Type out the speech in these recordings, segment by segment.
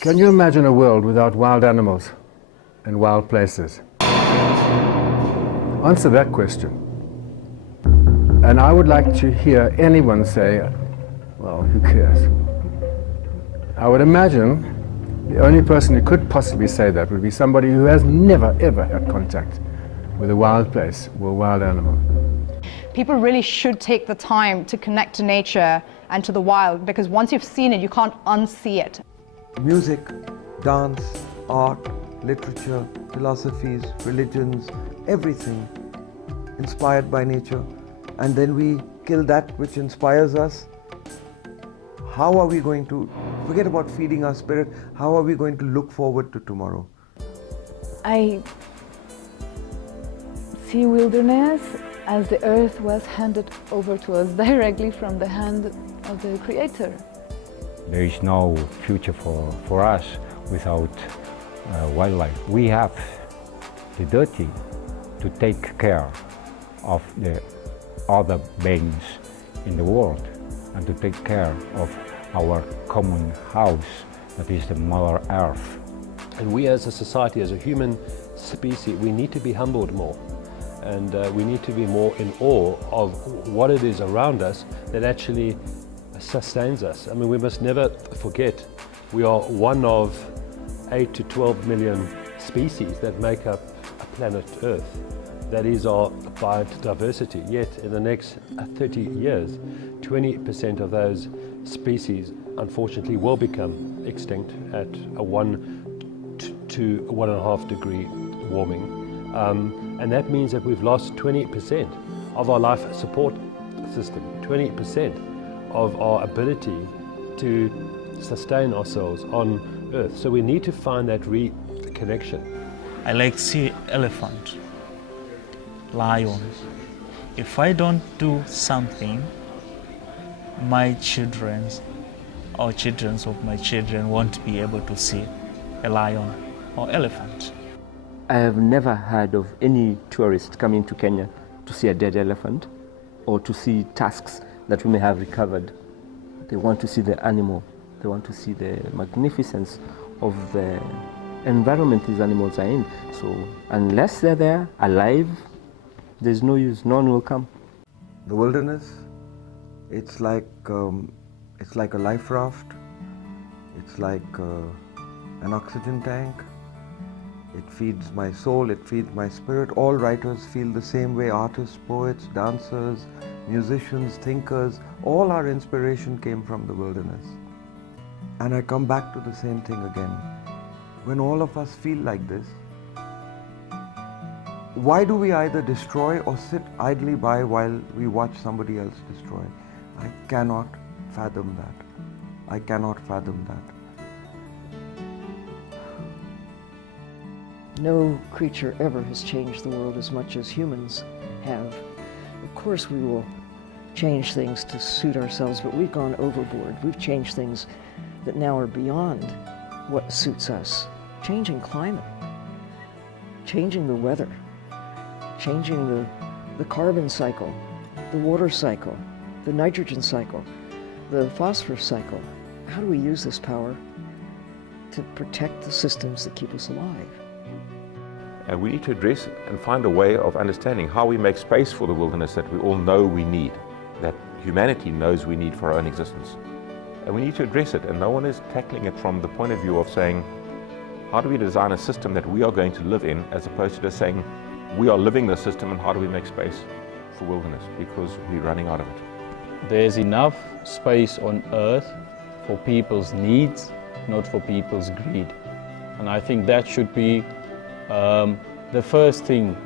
Can you imagine a world without wild animals and wild places? Answer that question. And I would like to hear anyone say, well, who cares? I would imagine the only person who could possibly say that would be somebody who has never, ever had contact with a wild place or a wild animal. People really should take the time to connect to nature and to the wild, because once you've seen it, you can't unsee it. Music, dance, art, literature, philosophies, religions, everything inspired by nature. And then we kill that which inspires us. How are we going to, forget about feeding our spirit, how are we going to look forward to tomorrow? I see wilderness as the earth was handed over to us directly from the hand of the Creator. There is no future for us without wildlife. We have the duty to take care of the other beings in the world and to take care of our common house, that is the Mother Earth. And we as a society, as a human species, we need to be humbled more. And we need to be more in awe of what it is around us that actually sustains us. I mean, we must never forget we are one of 8 to 12 million species that make up a planet Earth. That is our biodiversity. Yet in the next 30 years, 20% of those species unfortunately will become extinct at a 1 to 1.5 degree warming. And that means that we've lost 20% of our life support system, 20% of our ability to sustain ourselves on Earth. So we need to find that reconnection. I like to see elephant, lion. If I don't do something, my children or children of my children won't be able to see a lion or elephant. I have never heard of any tourist coming to Kenya to see a dead elephant or to see tusks that we may have recovered. They want to see the animal. They want to see the magnificence of the environment these animals are in. So unless they're there, alive, there's no use, no one will come. The wilderness, it's like a life raft. It's like an oxygen tank. It feeds my soul, it feeds my spirit. All writers feel the same way, artists, poets, dancers, musicians, thinkers. All our inspiration came from the wilderness. And I come back to the same thing again. When all of us feel like this, why do we either destroy or sit idly by while we watch somebody else destroy? I cannot fathom that. I cannot fathom that. No creature ever has changed the world as much as humans have. Of course we will change things to suit ourselves, but we've gone overboard. We've changed things that now are beyond what suits us. Changing climate, changing the weather, changing the carbon cycle, the water cycle, the nitrogen cycle, the phosphorus cycle. How do we use this power to protect the systems that keep us alive? And we need to address and find a way of understanding how we make space for the wilderness that we all know we need, that humanity knows we need for our own existence. And we need to address it, and no one is tackling it from the point of view of saying, how do we design a system that we are going to live in, as opposed to just saying, we are living the system and how do we make space for wilderness, because we're running out of it. There's enough space on Earth for people's needs, not for people's greed. And I think that should be the first thing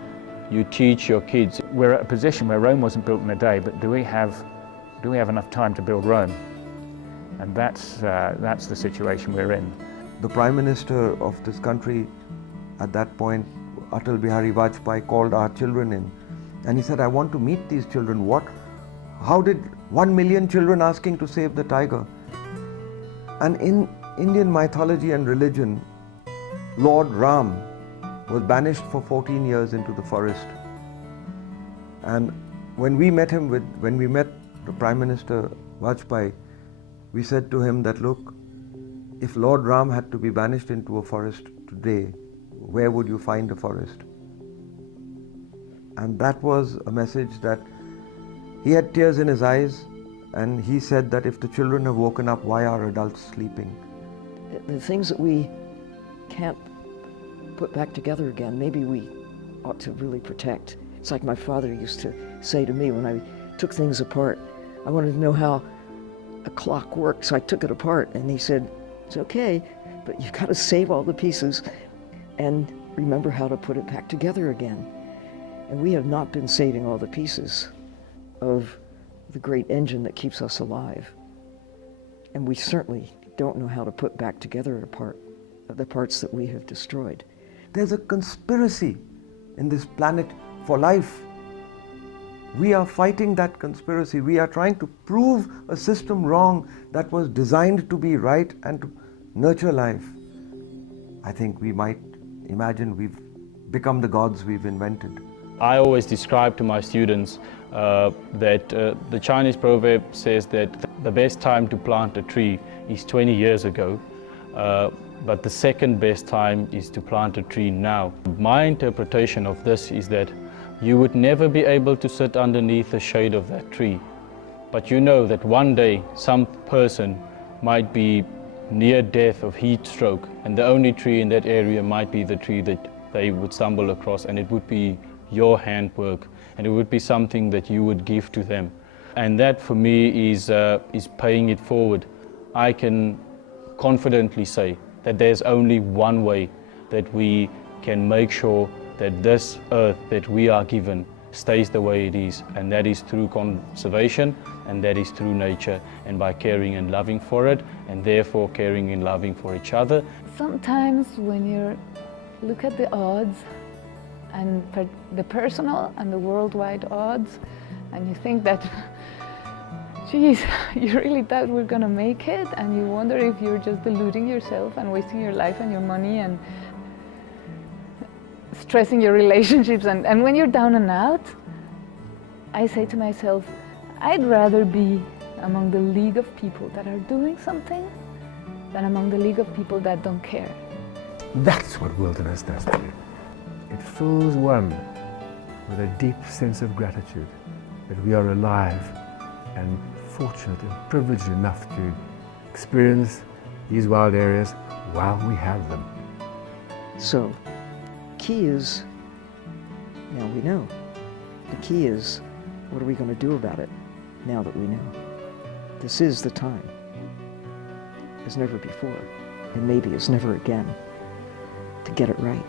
you teach your kids. We're at a position where Rome wasn't built in a day, but do we have enough time to build Rome? And that's the situation we're in. The Prime Minister of this country at that point, Atal Bihari Vajpayee, called our children in and he said, I want to meet these children. How did 1 million children asking to save the tiger? And in Indian mythology and religion, Lord Ram was banished for 14 years into the forest. And when we met the Prime Minister Vajpayee, we said to him that, look, if Lord Ram had to be banished into a forest today, where would you find a forest? And that was a message that he had tears in his eyes, and he said that if the children have woken up, why are adults sleeping? The things that we can't put back together again, maybe we ought to really protect. It's like my father used to say to me when I took things apart. I wanted to know how a clock worked, so I took it apart, and he said, it's okay, but you've got to save all the pieces and remember how to put it back together again. And we have not been saving all the pieces of the great engine that keeps us alive. And we certainly don't know how to put back together the parts that we have destroyed. There's a conspiracy in this planet for life. We are fighting that conspiracy. We are trying to prove a system wrong that was designed to be right and to nurture life. I think we might imagine we've become the gods we've invented. I always describe to my students that the Chinese proverb says that the best time to plant a tree is 20 years ago, but the second best time is to plant a tree now. My interpretation of this is that you would never be able to sit underneath the shade of that tree, but you know that one day some person might be near death of heat stroke, and the only tree in that area might be the tree that they would stumble across, and it would be your handwork, and it would be something that you would give to them. And that for me is paying it forward. I can confidently say that there's only one way that we can make sure that this earth that we are given stays the way it is, and that is through conservation, and that is through nature, and by caring and loving for it, and therefore caring and loving for each other. Sometimes when you look at the odds, and the personal and the worldwide odds, and you think that, geez, you really thought we're gonna make it, and you wonder if you're just deluding yourself and wasting your life and your money and stressing your relationships, and when you're down and out, I say to myself, I'd rather be among the league of people that are doing something than among the league of people that don't care. That's what wilderness does to you. It fills one with a deep sense of gratitude that we are alive and fortunate and privileged enough to experience these wild areas while we have them. So, key is, now we know. The key is, what are we going to do about it now that we know? This is the time, as never before, and maybe as never again, to get it right.